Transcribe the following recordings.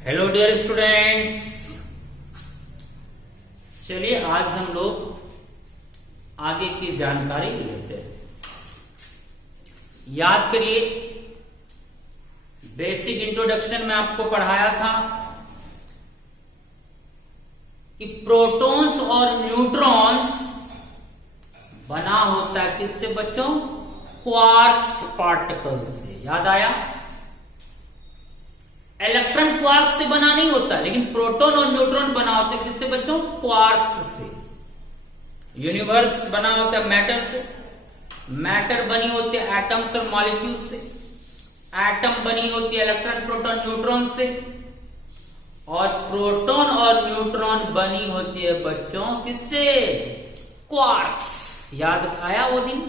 Hello dear students, चलिए आज हम लोग आगे की जानकारी लेते हैं। याद करिए, बेसिक इंट्रोडक्शन में आपको पढ़ाया था कि प्रोटॉन्स और न्यूट्रॉन्स बना होता है किससे बच्चों? क्वार्क्स पार्टिकल से। याद आया? इलेक्ट्रॉन क्वार्क से बना नहीं होता, लेकिन प्रोटॉन और न्यूट्रॉन बना होता है किससे बच्चों? क्वार्क्स से। यूनिवर्स बना होता है मैटर से, मैटर बनी होती है एटम्स और मॉलिक्यूल से, एटम बनी होती है इलेक्ट्रॉन प्रोटॉन न्यूट्रॉन से, और प्रोटॉन और न्यूट्रॉन बनी होती है बच्चों किससे? क्वार्क्स। याद आया वो दिन?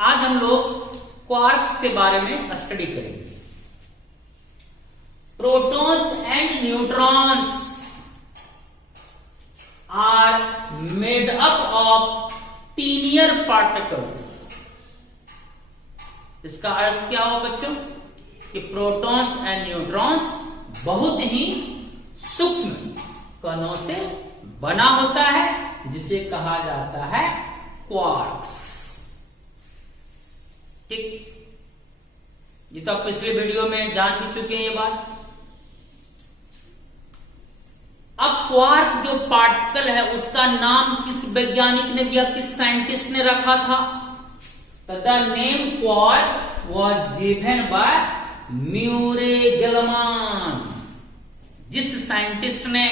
आज हम लोग क्वार्क्स के बारे में स्टडी करेंगे। Protons and neutrons are made up of tinier particles. इसका अर्थ क्या हो बच्चों? कि प्रोटॉन्स एंड न्यूट्रॉन्स बहुत ही सूक्ष्म कणों से बना होता है, जिसे कहा जाता है क्वार्क्स। ठीक, ये तो आप पिछले वीडियो में जान भी चुके हैं ये बात। अब क्वार्क जो पार्टिकल है उसका नाम किस वैज्ञानिक ने दिया, किस साइंटिस्ट ने रखा था? The name quark was given by Murray Gell-Mann. जिस साइंटिस्ट ने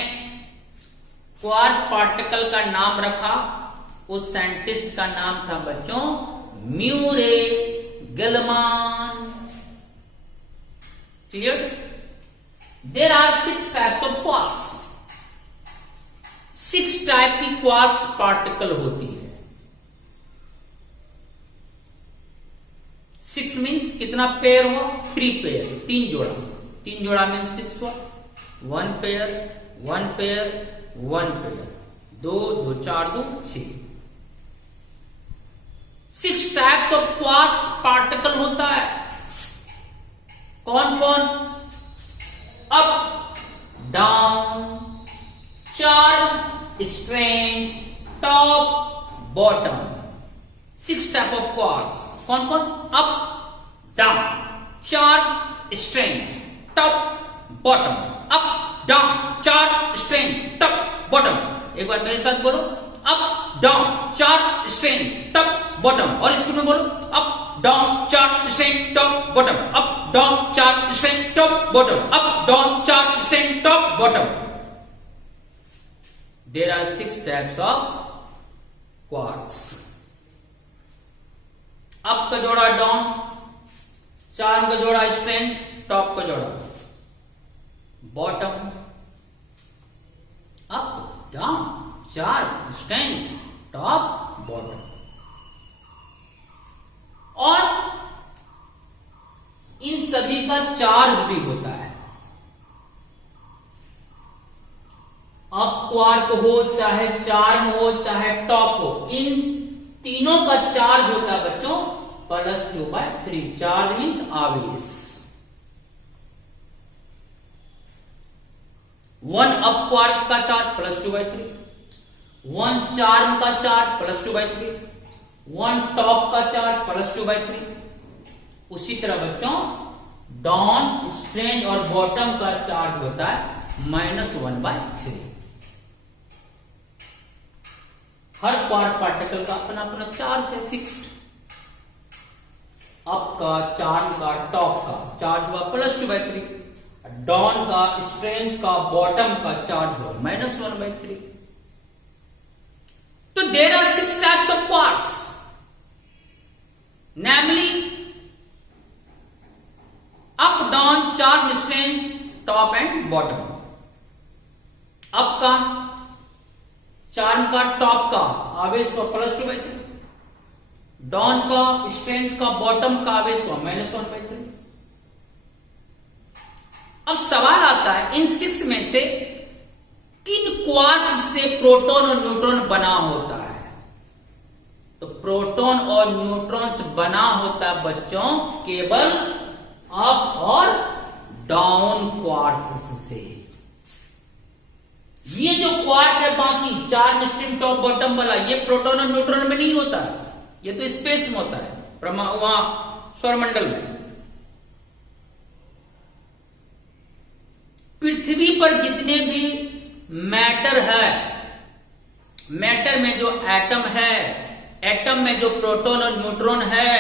क्वार्क पार्टिकल का नाम रखा उस साइंटिस्ट का नाम था बच्चों Murray Gell-Mann. Clear? There are 6 types of quarks. 6 type की क्वार्क्स पार्टिकल होती है। 6 मीन्स कितना पेयर हुआ? 3 पेयर, 3 जोड़ा। 3 जोड़ा मीन्स 6 हुआ। 1 pair, 1 pair, 1 pair, 2 2 4 2 6। 6 types of quarks particle होता है। कौन कौन? Up, down, charge, strange, top, bottom. 6 type of quarks. कौन कौन? Up, down, charge, strange, top, bottom. Up, down, charge, strange, top, bottom. एक बार मेरे साथ बोलो, up, down, charge, strange, top, bottom. और स्पीड में बोलो, up, down, charge, strange, top, bottom. Up, down, charge, strange, top, bottom. Up, down, charge, strange, top, bottom. There are 6 types of quarks. Up का जोड़ा down, charge का जोड़ा strength, top का जोड़ा bottom. Up, down, charge, strength, top, bottom. और इन सभी का charge भी होता है। अप क्वार्क हो, चाहे चार्म हो, चाहे टॉप हो, इन तीनों का चार्ज होता है बच्चों +2/3। चार्ज मीन्स आवेश। 1 अप क्वार्क का चार्ज +2/3, 1 चार्म का चार्ज +2/3, 1 टॉप का चार्ज +2/3। उसी तरह बच्चों डाउन, स्ट्रेन और बॉटम का चार्ज होता है -1/3। हर क्वार्क पार्टिकल का अपना अपना चार्ज है, फिक्स्ड। अप का, चार्म का, टॉप का चार्ज हुआ +2/3, डाउन का, स्ट्रेन का, बॉटम का चार्ज हुआ -1/3। तो there are 6 types of quarks, namely up, down, charge, strange, top and bottom. Up का, चार्म का, टॉप का आवेश हुआ +2/3, डाउन का, स्ट्रेन का, बॉटम का आवेश हुआ -1/3। अब सवाल आता है, इन 6 में से किन क्वार्क्स से प्रोटॉन और न्यूट्रॉन बना होता है? तो प्रोटॉन और न्यूट्रॉन से बना होता है बच्चों केवल अप और डाउन क्वार्क्स से। ये जो क्वार्क है बाकी चार स्ट्रिंग टॉप बॉटम वाला, ये प्रोटॉन और न्यूट्रॉन में नहीं होता है, ये तो स्पेस में होता है, वहां सौरमंडल में। पृथ्वी पर जितने भी मैटर है, मैटर में जो एटम है, एटम में जो प्रोटॉन और न्यूट्रॉन है,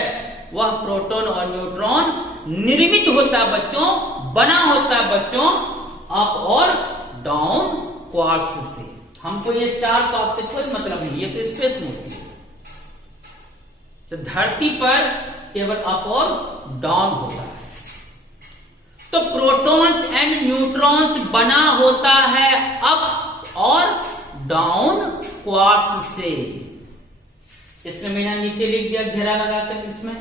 वह प्रोटॉन और न्यूट्रॉन निर्मित होता है बच्चों, बना होता है बच्चों अप और डाउन क्वार्क्स से। हमको ये चार क्वार्क से कोई मतलब नहीं, ये तो स्पेस में होती है। तो धरती पर केवल अप और डाउन होता है। तो प्रोटॉन्स एंड न्यूट्रॉन्स बना होता है अप और डाउन क्वार्क्स से। इसमें मैंने नीचे लिख दिया घेरा लगाकर, इसमें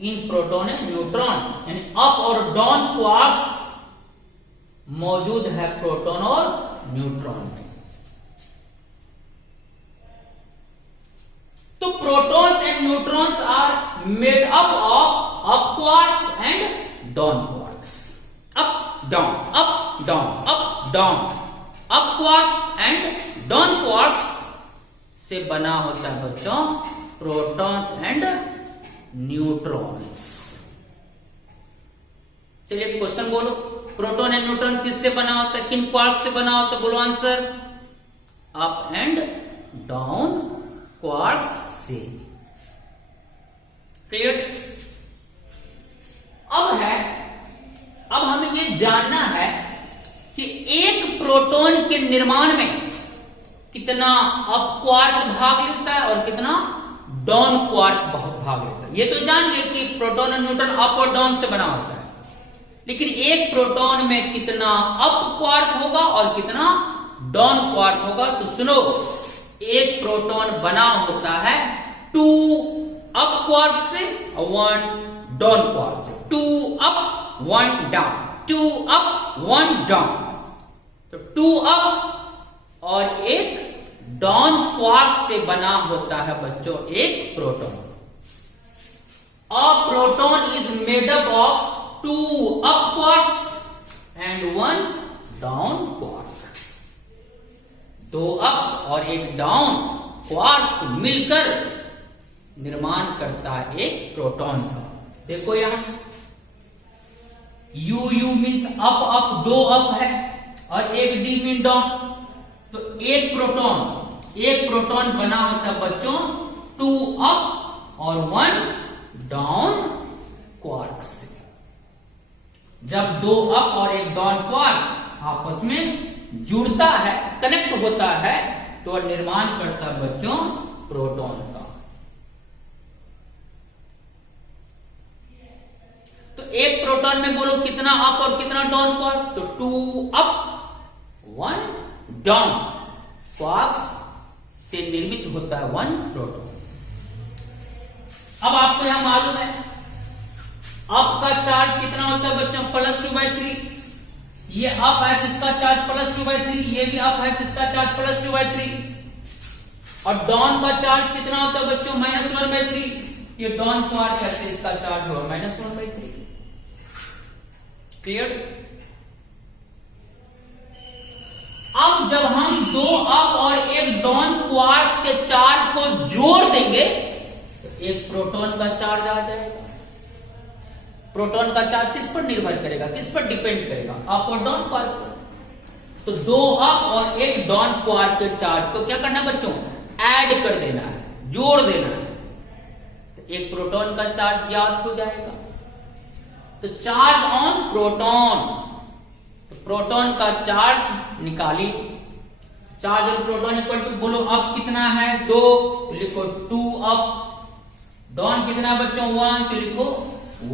इन प्रोटॉन एंड न्यूट्रॉन, यानी अप और डाउन क्वार्क्स मौजूद है प्रोटॉन और न्यूट्रॉन में। तो protons and neutrons are made up of up quarks and down quarks. Up down, up down, up down, up quarks and down quarks से बना होता है बच्चों प्रोटॉन्स एंड न्यूट्रॉन्स। चलिए क्वेश्चन बोलो, प्रोटॉन एंड न्यूट्रॉन किससे बना होता है, किन क्वार्क से बना होता है, बोलो answer. Up and down quarks से। क्लियर? अब हमें ये जानना है कि एक प्रोटॉन के निर्माण में कितना अप क्वार्क भाग लेता है और कितना डाउन क्वार्क भाग लेता है। ये तो जान गए कि प्रोटॉन और न्यूट्रॉन अप और डाउन से बना होता है, लेकिन एक प्रोटॉन में कितना अप क्वार्क होगा और कितना डाउन क्वार्क होगा। तो सुनो, एक प्रोटॉन बना होता है 2 अप क्वार्क से और 1 डाउन क्वार्क से। 2 अप 1 डाउन, 2 अप 1 डाउन। तो 2 अप और एक डाउन क्वार्क से बना होता है बच्चों एक proton. A proton is made up of 2 up quarks and 1 down quark. 2 up और एक डाउन क्वार्क्स मिलकर निर्माण करता है एक प्रोटॉन का। देखो यहां you means up up, 2 up है और एक डी मीन डाउन। तो एक प्रोटॉन बना होता है बच्चों 2 अप और 1 डाउन क्वार्क से। जब 2 अप और एक डाउन क्वार्क आपस में जुड़ता है, कनेक्ट होता है, तो निर्माण करता है बच्चों प्रोटॉन का। तो एक प्रोटॉन में बोलो कितना अप और कितना डाउन क्वार्क, तो 2 अप 1 डाउन क्वार्क्स से निर्मित होता है 1 प्रोटॉन। अब आपको यहां मालूम है अप का चार्ज कितना होता है बच्चों, +2/3। ये अप है जिसका चार्ज +2/3, ये भी अप है जिसका चार्ज +2/3। और डाउन का चार्ज कितना होता है बच्चों, -1/3। ये डाउन क्वार्क है, इसका चार्ज होगा -1/3। क्लियर? अब जब हम 2 अप और एक डाउन क्वार्क्स के चार्ज को जोड़ देंगे तो एक प्रोटॉन का चार्ज आ जाएगा। प्रोटॉन का चार्ज किस पर निर्भर करेगा, किस पर डिपेंड करेगा, अप और डाउन क्वार्क पर। तो 2 अप और एक डाउन क्वार्क के चार्ज को क्या करना है बच्चों, ऐड कर देना है, जोड़ देना है, तो एक प्रोटॉन का चार्ज ज्ञात हो जाएगा। तो चार्ज ऑन प्रोटॉन, तो प्रोटॉन का चार्ज निकाली। Charge on proton equal to, बोलो अप कितना है 2, तो लिखो 2 अप। डाउन कितना बच्चों 1, तो लिखो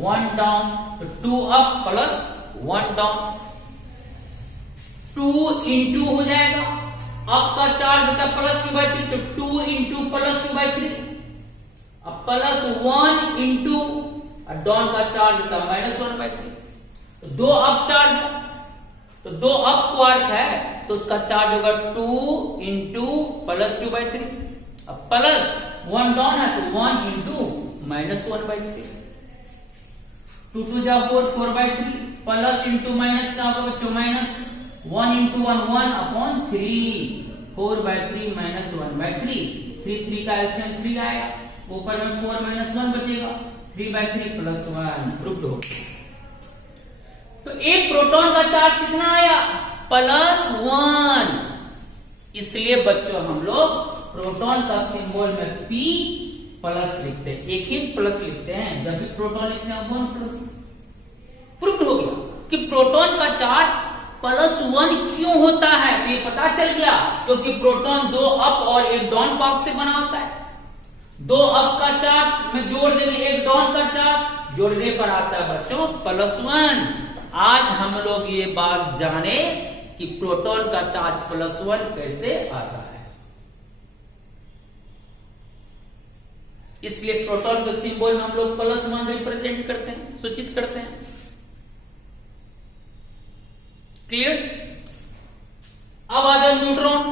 1 डाउन। तो 2 अप प्लस 1 डाउन, 2 इंटू हो जाएगा। अप का चार्ज होता है +2/3, तो 2 इंटू +2/3। अब +1 इंटू डाउन का चार्ज होता है -1/3। तो 2 अप चार्ज है, तो 2 अप क्वार्क है तो उसका चार्ज होगा 2 इंटू +2/3। अब +1 डाउन है तो 1 इंटू -1/3। 2 2 जा 4, 4/3। प्लस इंटू माइनस क्या होगा बच्चों, माइनस 1 इंटू 1 1/3, 4/3 माइनस 1/3, 3 का एलसीएम 3 आएगा, ऊपर में 4 माइनस 1 बचेगा, 3/3 प्लस 1 प्रूव्ड हो। तो एक प्रोटॉन का चार्ज कितना आया, +1। इसलिए बच्चों हम लोग प्रोटॉन का सिंबल में P प्लस लिखते हैं, एक ही प्लस लिखते हैं, जब भी प्रोटॉन लिखते हैं 1+। प्रूव्ड हो गया कि प्रोटॉन का चार्ज +1 क्यों होता है, तो ये पता चल गया क्योंकि प्रोटॉन 2 अप और 1 डाउन पॉक्स से बना होता है। 2 अप का चार्ज में जोड़ देंगे 1 डाउन का चार्ज, जोड़ने पर आता है बच्चों +1। आज हम लोग ये बात जाने कि प्रोटॉन का चार्ज +1 कैसे आता है। इसलिए प्रोटॉन के सिंबल में हम लोग +1 रिप्रेजेंट करते हैं, सूचित करते हैं। क्लियर। अब आ जाए न्यूट्रॉन।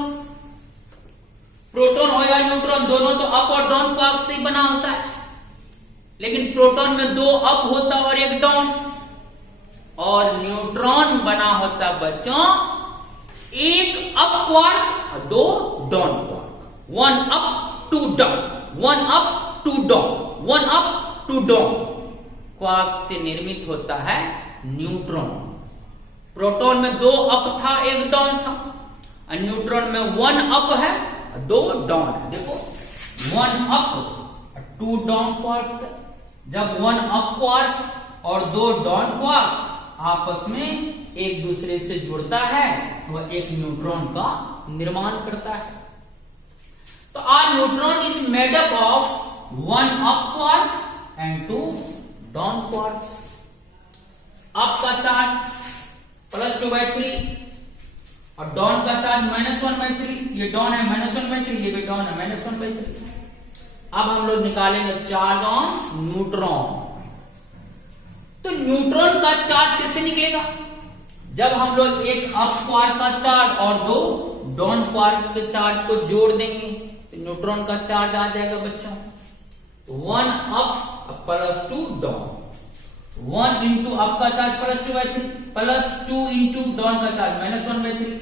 प्रोटॉन हो या न्यूट्रॉन, दोनों तो अप और डाउन पॉक्स से बना होता है, लेकिन प्रोटॉन में 2 अप होता और 1 डाउन, और न्यूट्रॉन बना होता बच्चों 1 अप क्वार्क और 2 down quark, 1 up 2 down, 1 up 2 down, 1 up 2 down quark से निर्मित होता है न्यूट्रॉन। प्रोटॉन में 2 अप था 1 डाउन था, और न्यूट्रॉन में 1 अप है 2 डाउन है। देखो 1 अप 2 डाउन क्वार्क्स है। जब 1 अप क्वार्क और 2 डाउन क्वार्क्स आपस में एक दूसरे से जुड़ता है तो वह एक न्यूट्रॉन का निर्माण करता है। तो a neutron is made up of 1 up quark and 2 down quarks. Up का चार्ज +2/3 और डाउन का चार्ज -1/3। ये डाउन है -1/3, ये भी डाउन है -1/3। अब हम लोग निकालेंगे चार्ज ऑन न्यूट्रॉन। तो न्यूट्रॉन का चार्ज कैसे निकलेगा, जब हम लोग एक अप क्वार्क का चार्ज और 2 डाउन क्वार्क के चार्ज को जोड़ देंगे तो न्यूट्रॉन का चार्ज आ जाएगा बच्चों 1 up plus 2 down. 1 into up का चार्ज +2/3 प्लस 2 इंटू डाउन का चार्ज -1/3।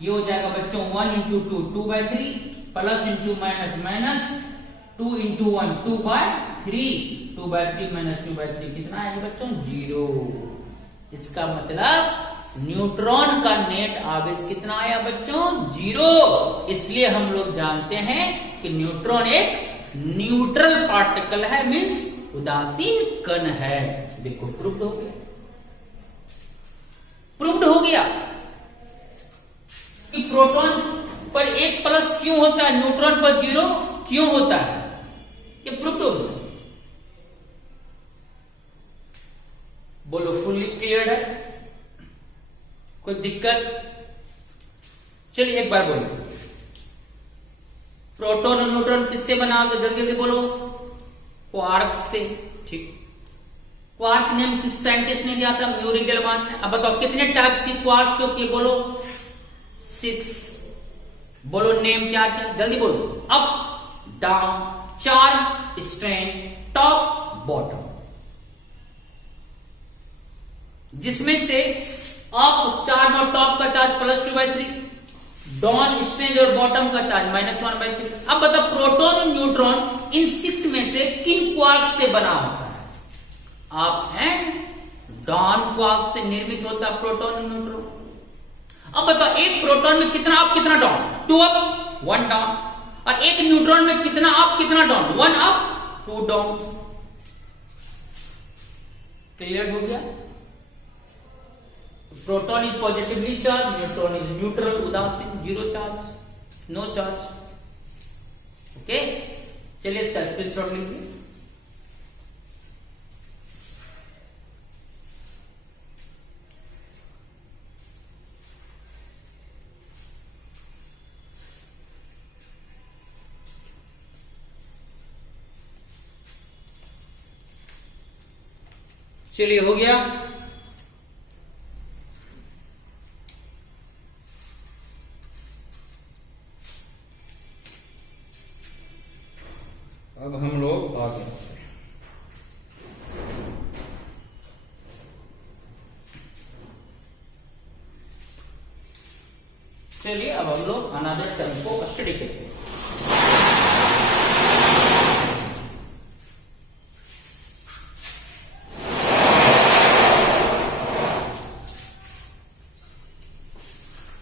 ये हो जाएगा बच्चों 1 into 2 2/3 plus into minus 2 into 1 2/3, 2/3 minus 2/3 कितना आएगा बच्चों 0। इसका मतलब न्यूट्रॉन का नेट आवेश कितना आया बच्चों 0। इसलिए हम लोग जानते हैं कि न्यूट्रॉन एक न्यूट्रल पार्टिकल है, मींस उदासीन कण है। देखो प्रूव्ड हो गया, प्रूव्ड हो गया कि प्रोटॉन पर 1 प्लस क्यों होता है, न्यूट्रॉन पर 0 क्यों होता है, ये प्रूव्ड हो गया। बोलो फुल्ली क्लियर है, कोई दिक्कत। चलिए एक बार बोलो प्रोटॉन और न्यूट्रॉन किससे बना, तो जल्दी जल्दी बोलो क्वार्क से। ठीक, क्वार्क नेम किस साइंटिस्ट ने दिया था, यूरी गेलमान ने। अब बताओ कितने टाइप्स की क्वार्क्स होती है, बोलो 6। बोलो नेम क्या क्या, जल्दी बोलो। Up down, 4 strange, top bottom, जिसमें से अप चार्ज और टॉप का चार्ज +2/3, डाउन स्ट्रेंज और बॉटम का चार्ज -1/3। अब बताओ प्रोटॉन और न्यूट्रॉन इन 6 में से किन क्वार्क से बना होता है, अप एंड डाउन क्वार्क से निर्मित होता है प्रोटॉन और न्यूट्रॉन। अब बताओ एक प्रोटॉन में कितना अप कितना डाउन, 2 अप 1 डाउन, और एक न्यूट्रॉन में कितना अप कितना डाउन, 1 अप 2 डाउन। क्लियर हो गया। Proton is positively charge, neutron is neutral उदासीन, 0 चार्ज, नो चार्ज। ओके, चलिए इसका स्क्रीनशॉट लीजिए। चलिए हो गया। अब हम लोग आगे चलिए अब हम लोग अनदर टर्म को स्टडी करते हैं।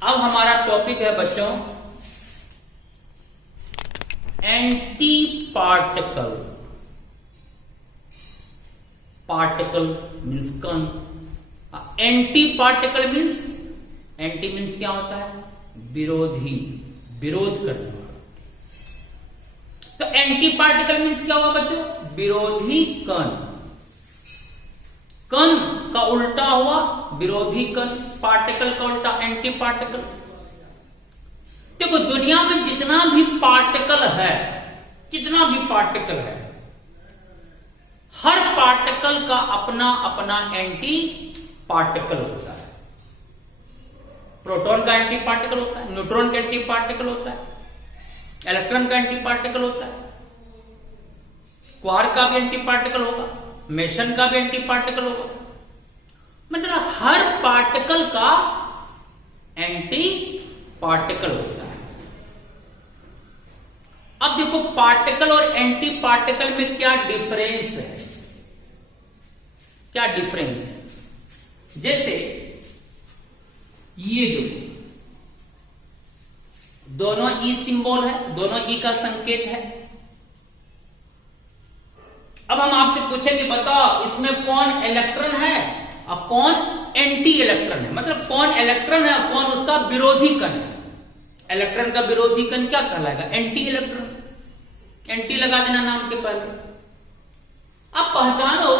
अब हमारा टॉपिक है बच्चों एंटी पार्टिकल। पार्टिकल मीन्स कण, anti particle means, anti means क्या होता है? विरोधी, विरोध करने वाला। तो एंटी पार्टिकल मीन्स क्या हुआ बच्चों? विरोधी कण। कण का उल्टा हुआ विरोधी कण, पार्टिकल का उल्टा एंटी पार्टिकल। देखो दुनिया में जितना भी पार्टिकल है, जितना भी पार्टिकल है, हर पार्टिकल का अपना अपना एंटी पार्टिकल होता है। प्रोटॉन का एंटी पार्टिकल होता है, न्यूट्रॉन का एंटी पार्टिकल होता है, इलेक्ट्रॉन का एंटी पार्टिकल होता है, क्वार्क का भी एंटी पार्टिकल होगा, मेसन का भी एंटी पार्टिकल होगा। मतलब हर पार्टिकल का एंटी पार्टिकल होता है। अब देखो पार्टिकल और एंटी पार्टिकल में क्या डिफरेंस है, क्या डिफरेंस है? जैसे ये दोनों ई सिंबल है, दोनों ई का संकेत है। अब हम आपसे पूछेंगे बताओ इसमें कौन इलेक्ट्रॉन है और कौन एंटी इलेक्ट्रॉन है, मतलब कौन इलेक्ट्रॉन है और कौन उसका विरोधी कण है। इलेक्ट्रॉन का विरोधी कण क्या कहलाएगा? Anti electron. एंटी लगा देना नाम के पहले। अब पहचानो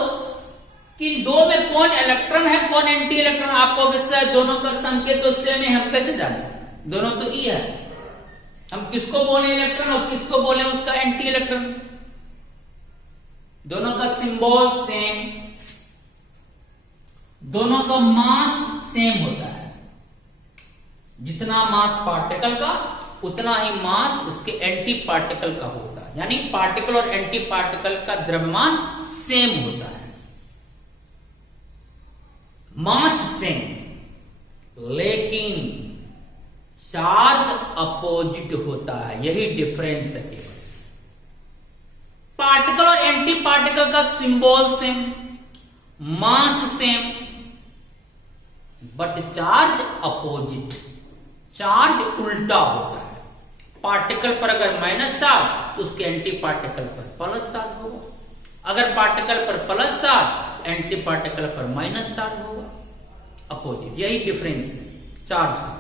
कि दो में कौन इलेक्ट्रॉन है कौन एंटी इलेक्ट्रॉन। आपको किससे दोनों का संकेत तो सेम है, हम कैसे जाने? दोनों तो ई है, हम किसको बोले इलेक्ट्रॉन और किसको बोले उसका एंटी इलेक्ट्रॉन। दोनों का सिंबल सेम, दोनों का मास सेम होता है। जितना मास पार्टिकल का उतना ही मास उसके एंटी पार्टिकल का होता है, यानी पार्टिकल और एंटी पार्टिकल का द्रव्यमान सेम होता है, मास सेम, लेकिन चार्ज अपोजिट होता है। यही डिफरेंस है। पार्टिकल और एंटी पार्टिकल का symbol same, mass same, but charge opposite, charge उल्टा होता है। पार्टिकल पर अगर माइनस चार्ज तो उसके एंटी पार्टिकल पर प्लस चार्ज होगा, अगर पार्टिकल पर प्लस चार्ज एंटी पार्टिकल पर माइनस चार्ज होगा, अपोजिट। यही डिफरेंस है चार्ज का।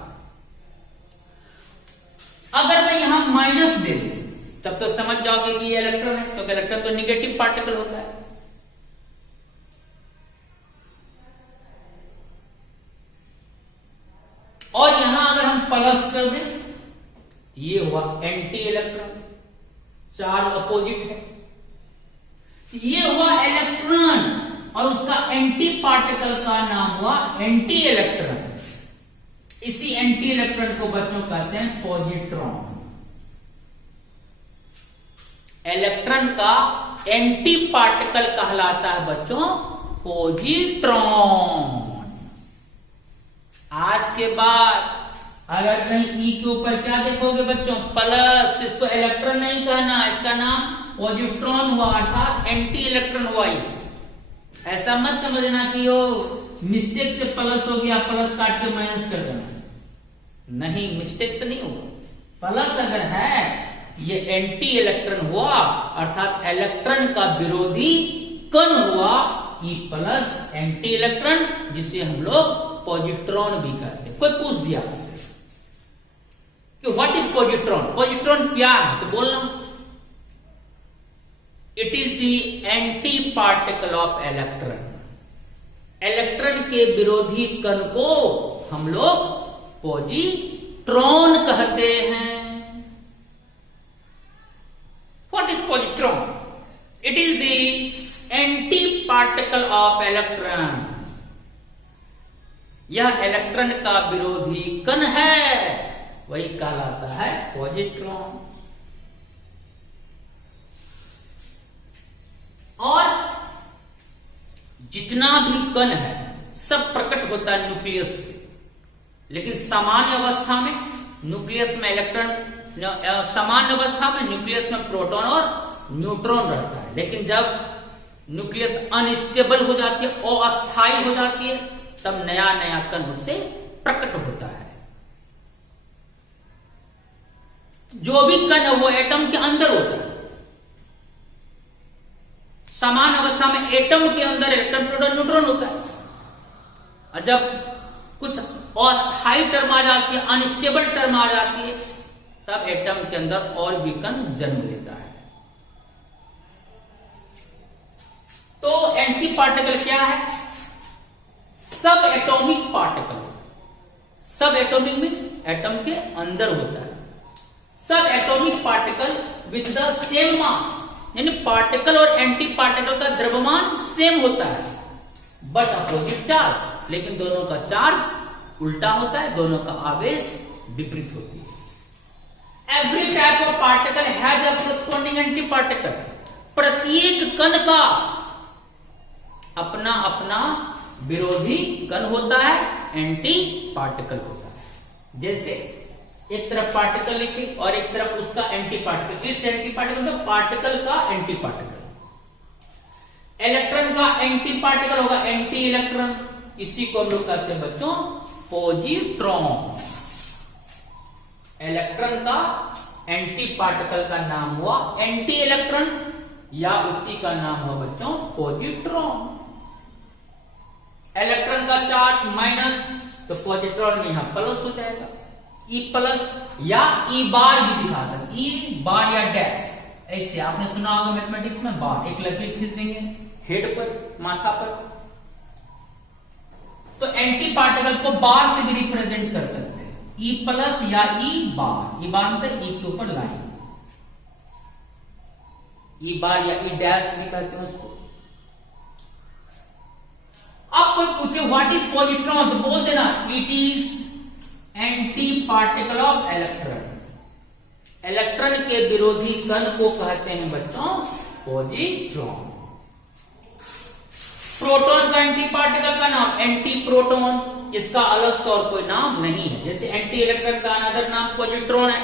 अगर मैं यहां माइनस दे दूं तब तो समझ जाओगे कि ये इलेक्ट्रॉन है, क्योंकि इलेक्ट्रॉन तो निगेटिव पार्टिकल होता है। और यहां अगर हम प्लस कर दें, ये हुआ एंटी इलेक्ट्रॉन, चार्ज अपोजिट है। ये हुआ इलेक्ट्रॉन और उसका एंटी पार्टिकल का नाम हुआ एंटी इलेक्ट्रॉन। इसी एंटी इलेक्ट्रॉन को बच्चों कहते हैं पॉजिट्रॉन। इलेक्ट्रॉन का एंटी पार्टिकल कहलाता है बच्चों पॉजिट्रॉन। आज के बाद अगर कहीं ई के ऊपर क्या देखोगे बच्चों? प्लस, तो इसको इलेक्ट्रॉन नहीं कहना, इसका नाम पॉजिट्रॉन हुआ, अर्थात एंटी इलेक्ट्रॉन हुआ। ऐसा मत समझना कि वो मिस्टेक से प्लस हो गया, प्लस काट के माइनस कर देना, नहीं, मिस्टेक से नहीं होगा। प्लस अगर है ये एंटी इलेक्ट्रॉन हुआ, अर्थात इलेक्ट्रॉन का विरोधी कण हुआ ई प्लस एंटी इलेक्ट्रॉन, जिसे हम लोग पॉजिट्रॉन भी कहते हैं। कोई पूछ दिया आपसे कि व्हाट इज पॉजिट्रॉन, पॉजिट्रॉन क्या है, तो बोलना it is the anti particle of electron. Electron के विरोधी कण को हम लोग पॉजिट्रॉन कहते हैं। What is positron? It is the anti particle of electron. यह इलेक्ट्रॉन का विरोधी कण है, वही कहलाता है पॉजिट्रॉन। और जितना भी कण है सब प्रकट होता है न्यूक्लियस से, लेकिन सामान्य अवस्था में न्यूक्लियस में इलेक्ट्रॉन, सामान्य अवस्था में न्यूक्लियस में प्रोटॉन और न्यूट्रॉन रहता है, लेकिन जब न्यूक्लियस अनस्टेबल हो जाती है, अस्थायी हो जाती है, तब नया नया कण उससे प्रकट होता है। जो भी कण है वो एटम के अंदर होता है। सामान्य अवस्था में एटम के अंदर इलेक्ट्रॉन प्रोटॉन न्यूट्रॉन होता है, और जब कुछ अस्थायी टर्म आ जाती है, अनस्टेबल टर्म आ जाती है, तब एटम के अंदर और भी कण जन्म लेता है। तो एंटी पार्टिकल क्या है? सब एटॉमिक पार्टिकल। सब एटॉमिक मीन्स एटम के अंदर होता है। सब atomic particle with the same mass, यानी पार्टिकल और एंटी पार्टिकल का द्रव्यमान सेम होता है, बट अपोजिट चार्ज, लेकिन दोनों का चार्ज उल्टा होता है, दोनों का आवेश विपरीत होती है। Every type of particle has a corresponding anti particle. प्रत्येक कण का अपना अपना विरोधी कण होता है, एंटी पार्टिकल होता है। जैसे एक तरफ पार्टिकल लिखे और एक तरफ उसका एंटी पार्टिकल, इस एंटी पार्टिकल मतलब पार्टिकल का एंटी पार्टिकल। इलेक्ट्रॉन का एंटी पार्टिकल होगा एंटी इलेक्ट्रॉन, इसी को हम लोग कहते हैं बच्चों पॉजिट्रॉन। इलेक्ट्रॉन का एंटी पार्टिकल का नाम हुआ एंटी इलेक्ट्रॉन, या उसी का नाम हुआ बच्चों पॉजिट्रॉन। इलेक्ट्रॉन का चार्ज माइनस, तो पॉजिट्रॉन में यहां प्लस हो जाएगा, ई प्लस, या ई बार भी दिखा सकते, ई बार या डैश। ऐसे आपने सुना होगा मैथमेटिक्स में, बार एक लकीर खींच देंगे हेड पर, माथा पर। तो एंटी पार्टिकल्स को बार से भी रिप्रेजेंट कर सकते हैं, ई प्लस या ई बार। ई बार मतलब ई के ऊपर लाइन, ई बार या ई डैश भी कहते हैं उसको। अब कोई पूछे व्हाट इज पॉजिट्रॉन, तो बोल देना it is anti particle of electron. Electron के विरोधी कण को कहते हैं बच्चों पॉजिट्रॉन। प्रोटॉन का एंटी पार्टिकल का नाम एंटी प्रोटॉन, इसका अलग से और कोई नाम नहीं है। जैसे एंटी इलेक्ट्रॉन का अनदर नाम पॉजिट्रॉन है,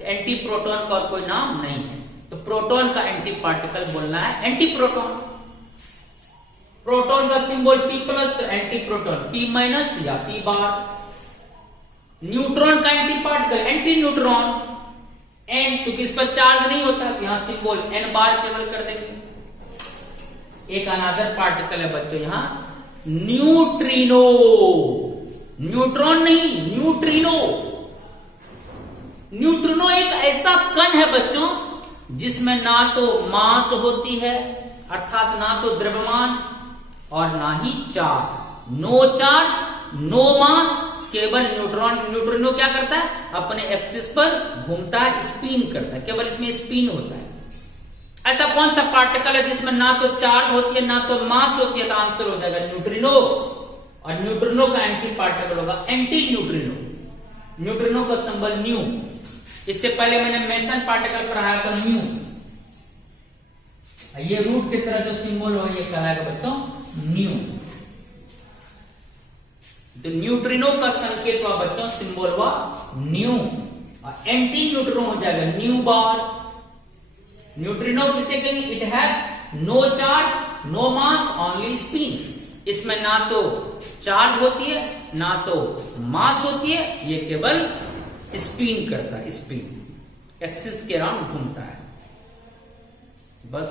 एंटी प्रोटॉन का और कोई नाम नहीं है। तो प्रोटॉन का एंटी पार्टिकल बोलना है एंटी प्रोटॉन। प्रोटॉन का सिंबल P प्लस, तो एंटी प्रोटॉन P माइनस या P बार। न्यूट्रॉन का anti particle anti neutron, N क्योंकि इस पर चार्ज नहीं होता, यहां सिंबल N बार केवल कर देंगे। एक अनदर पार्टिकल है बच्चों यहां न्यूट्रिनो, न्यूट्रॉन नहीं न्यूट्रिनो। न्यूट्रिनो एक ऐसा कण है बच्चों जिसमें ना तो मास होती है, अर्थात ना तो द्रव्यमान और ना ही चार्ज। नो चार्ज नो मास, केवल न्यूट्रॉन। न्यूट्रिनो क्या करता है? अपने एक्सिस पर घूमता है, स्पिन करता है, केवल इसमें स्पिन होता है। ऐसा कौन सा पार्टिकल है जिसमें ना तो चार्ज होती है ना तो मास होती है? तो आंसर हो जाएगा न्यूट्रिनो। और न्यूट्रिनो का एंटी पार्टिकल होगा एंटी न्यूट्रिनो। न्यूट्रिनो का सिंबल न्यू। इससे पहले मैंने मेसन पार्टिकल पढ़ाया था न्यू। ये रूट की तरह जो सिंबल हो ये कहलाएगा बच्चों न्यू। तो न्यूट्रिनो का संकेत हुआ बच्चों, सिंबल हुआ न्यू। और एंटी न्यूट्रिनो हो जाएगा न्यू बार। न्यूट्रिनो किसे कहेंगे? It have no charge no mass only spin. इसमें ना तो चार्ज होती है ना तो मास होती है, ये केवल स्पिन करता है, स्पिन एक्सिस के अराउंड घूमता है बस।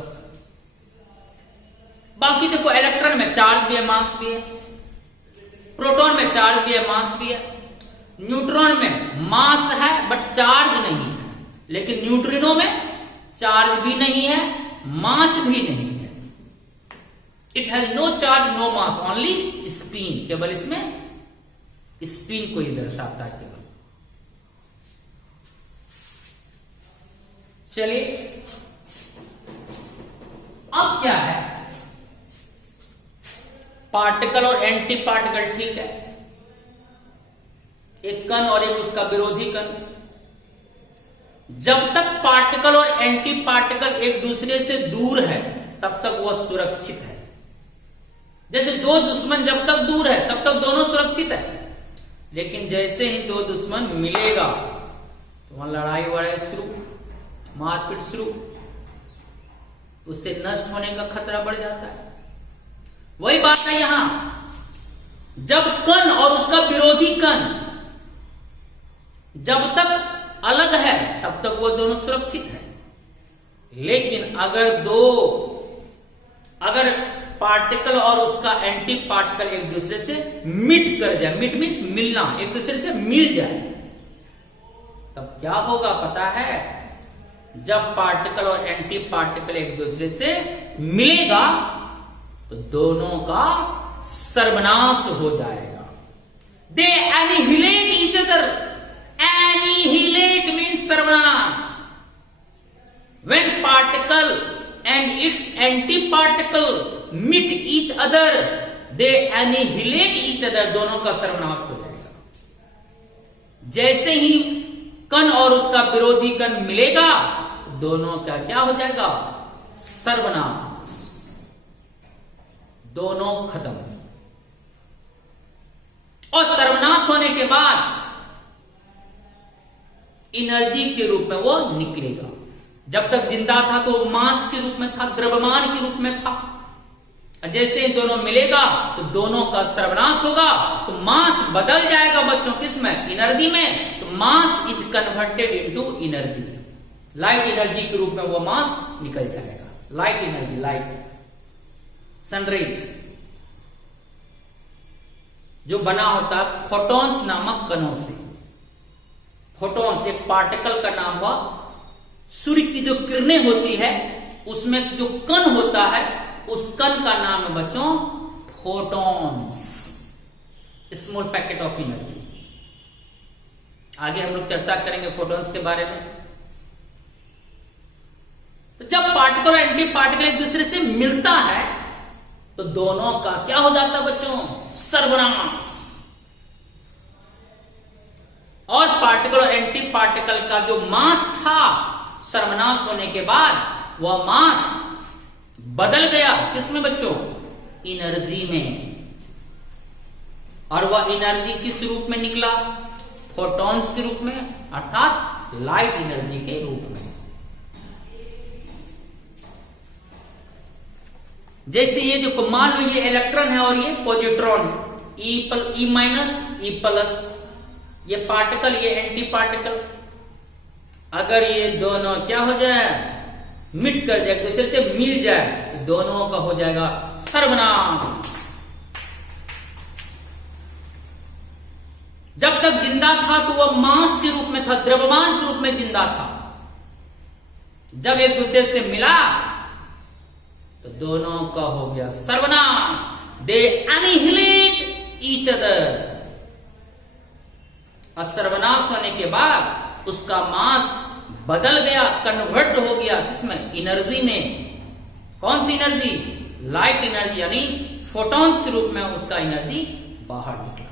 बाकी देखो इलेक्ट्रॉन में चार्ज भी है मास भी है, प्रोटॉन में चार्ज भी है मास भी है, न्यूट्रॉन में मास है बट चार्ज नहीं है, लेकिन न्यूट्रिनो में चार्ज भी नहीं है मास भी नहीं है। It has no charge no mass only spin, केवल इसमें स्पिन को ही दर्शाता है केवल। चलिए अब क्या है, पार्टिकल और एंटी पार्टिकल ठीक है, एक कण और एक उसका विरोधी कण। जब तक पार्टिकल और एंटी पार्टिकल एक दूसरे से दूर है तब तक वह सुरक्षित है। जैसे दो दुश्मन जब तक दूर है तब तक दोनों सुरक्षित है, लेकिन जैसे ही दो दुश्मन मिलेगा तो वहां लड़ाई वड़ाई शुरू, मारपीट शुरू, उससे नष्ट होने का खतरा बढ़ जाता है। वही बात है यहां, जब कण और उसका विरोधी कण जब तक अलग है तब तक वो दोनों सुरक्षित है। लेकिन अगर पार्टिकल और उसका एंटी पार्टिकल एक दूसरे से मिट कर जाए, मिट मीन्स मिलना, एक दूसरे से मिल जाए, तब क्या होगा पता है? जब पार्टिकल और एंटी पार्टिकल एक दूसरे से मिलेगा तो दोनों का सर्वनाश हो जाएगा। They annihilate each other. Annihilate means सर्वनाश। When particle and its antiparticle meet each other, they annihilate each other. दोनों का सर्वनाश हो जाएगा। जैसे ही कण और उसका विरोधी कण मिलेगा, दोनों का क्या हो जाएगा? सर्वनाश। दोनों खत्म। और सर्वनाश होने के बाद एनर्जी के रूप में वो निकलेगा। जब तक जिंदा था तो मास के रूप में था, द्रव्यमान के रूप में था। जैसे ही दोनों मिलेगा तो दोनों का सर्वनाश होगा, तो मास बदल जाएगा बच्चों, किसमें? एनर्जी में। तो mass is converted into energy. Light energy के रूप में वो मास निकल जाएगा। लाइट एनर्जी, लाइट सनरेज जो बना होता है फोटॉन्स नामक कणों से। फोटॉन्स एक पार्टिकल का नाम हुआ। सूर्य की जो किरणें होती है उसमें जो कण होता है उस कण का नाम है बच्चों photons, small packet of energy. आगे हम लोग चर्चा करेंगे फोटॉन्स के बारे में। तो जब पार्टिकल और एंटी पार्टिकल एक दूसरे से मिलता है तो दोनों का क्या हो जाता है बच्चों? सर्वनाश। और पार्टिकल और एंटी पार्टिकल का जो मास था, सर्वनाश होने के बाद वह मास बदल गया किसमें बच्चों? एनर्जी में। और वह एनर्जी किस रूप में निकला? फोटॉन्स के रूप में, अर्थात लाइट एनर्जी के रूप में। जैसे ये जो मान लो ये इलेक्ट्रॉन है और ये पॉजिट्रॉन है, ई माइनस ई प्लस, ये पार्टिकल ये एंटी पार्टिकल। अगर ये दोनों क्या हो जाए? मिट कर जाए, एक दूसरे से मिल जाए, तो दोनों का हो जाएगा सर्वनाश। जब तक जिंदा था तो वह मास के रूप में था, द्रव्यमान के रूप में जिंदा था। जब एक दूसरे से मिला तो दोनों का हो गया सर्वनाश। दे एनिहिलेट ईच अदर। और सर्वनाश होने के बाद उसका मास बदल गया, कन्वर्ट हो गया किसमें? एनर्जी में। कौन सी एनर्जी? लाइट एनर्जी, यानी फोटॉन्स के रूप में उसका एनर्जी बाहर निकला।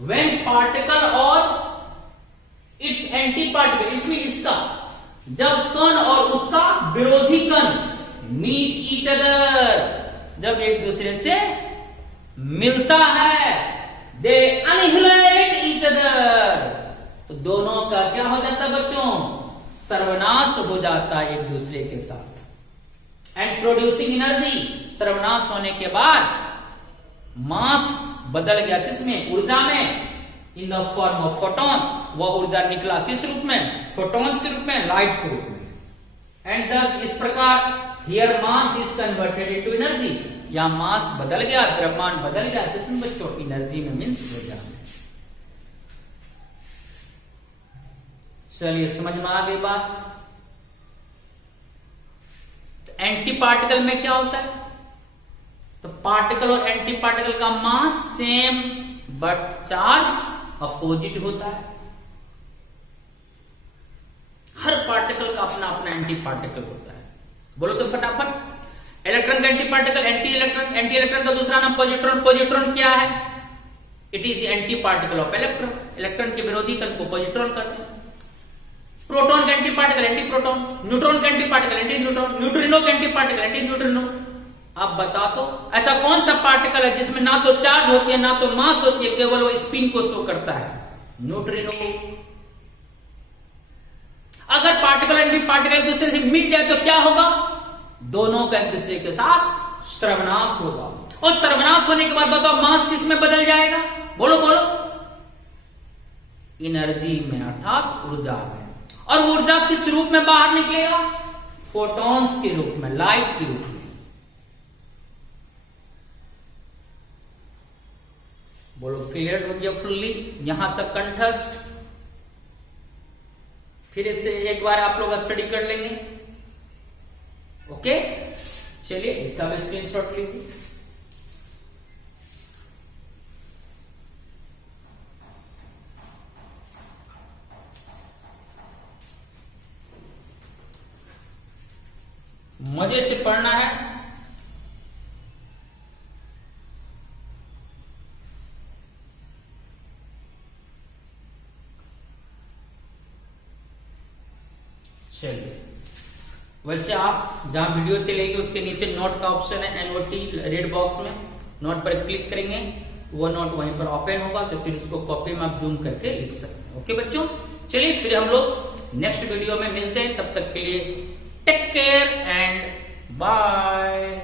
व्हेन पार्टिकल और इट्स एंटी पार्टिकल, इसमें इसका, जब कण और उसका विरोधी कण मीट ईच अदर, जब एक दूसरे से मिलता है, दे एनिहिलेट ईच अदर, तो दोनों का क्या हो जाता है बच्चों? सर्वनाश हो जाता है एक दूसरे के साथ। एंड प्रोड्यूसिंग एनर्जी, सर्वनाश होने के बाद मास बदल गया किसमें? ऊर्जा में, in the form of photon. वह ऊर्जा निकला किस रूप में? फोटॉन्स के रूप में, लाइट के रूप में। एंड दस इस प्रकार here mass is converted into energy. या मास बदल गया, द्रव्यमान बदल गया किसमें बच्चों? एनर्जी में, मीन्स ऊर्जा में। चलिए समझ में आ गई बात। एंटी पार्टिकल में क्या होता है? तो पार्टिकल और एंटी पार्टिकल का mass same but charge opposite होता है। हर पार्टिकल का अपना अपना एंटी पार्टिकल होता है। बोलो तो फटाफट। इलेक्ट्रॉन का anti particle anti electron, anti electron का दूसरा नाम पॉजिट्रॉन। पॉजिट्रॉन क्या है? It is the anti particle of electron. Electron के विरोधी कण को पॉजिट्रॉन कहते हैं। प्रोटॉन का anti particle anti proton, neutron का anti particle anti neutron, neutrino का एंटी पार्टिकल एंटी न्यूट्रिनो। आप बता दो ऐसा कौन सा पार्टिकल है जिसमें ना तो चार्ज होती है ना तो मास होती है, केवल वो स्पिन को शो करता है? न्यूट्रिनो। अगर पार्टिकल एंटी पार्टिकल एक दूसरे से मिल जाए तो क्या होगा? दोनों का एक दूसरे के साथ सर्वनाश होगा। और सर्वनाश होने के बाद बताओ मास किस में बदल जाएगा? बोलो बोलो। एनर्जी में, अर्थात ऊर्जा में। और ऊर्जा किस रूप में बाहर निकलेगा? फोटॉन्स के रूप में, लाइट के रूप में। बोलो क्लियर हो गया फुल्ली यहां तक कंठस्थ? फिर इससे एक बार आप लोग स्टडी कर लेंगे। ओके, चलिए इसका भी स्क्रीनशॉट लीजिए। मजे से पढ़ना है। चलिए, वैसे आप जहां वीडियो चलेगी उसके नीचे नोट का ऑप्शन है, एनओटी रेड बॉक्स में नोट पर क्लिक करेंगे, वो नोट वहीं पर ओपन होगा, तो फिर उसको कॉपी में आप जूम करके लिख सकते हैं। ओके बच्चों, चलिए फिर हम लोग नेक्स्ट वीडियो में मिलते हैं। तब तक के लिए टेक केयर एंड बाय।